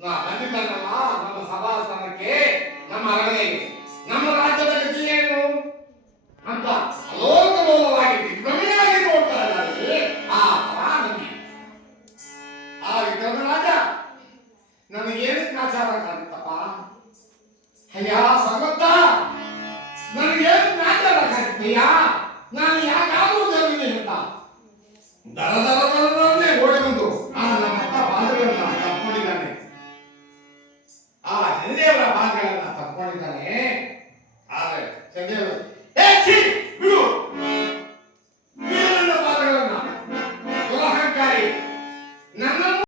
ಬಂದಿದ್ದಲ್ಲಮ್ಮ ನಮ್ಮ ಸಭಾಸ್ಥಾನಕ್ಕೆ ನಮ್ಮ ನಮ್ಮ ರಾಜ್ಯದ ಜಿಲ್ಲೆಯೋ ಅಂತ ಆ ಆ ರಾಜ ನನಗೇನು ಅಯ್ಯ ನಾನು ಯಾಕಾದ್ರೂ ದೇವರಿಗೆ ಹೇಳ್ತಾ ದರ ದರ ಪ್ರಮಾಣಗಳನ್ನ ತಕ್ಕೊಂಡಿದ್ದಾನೆ.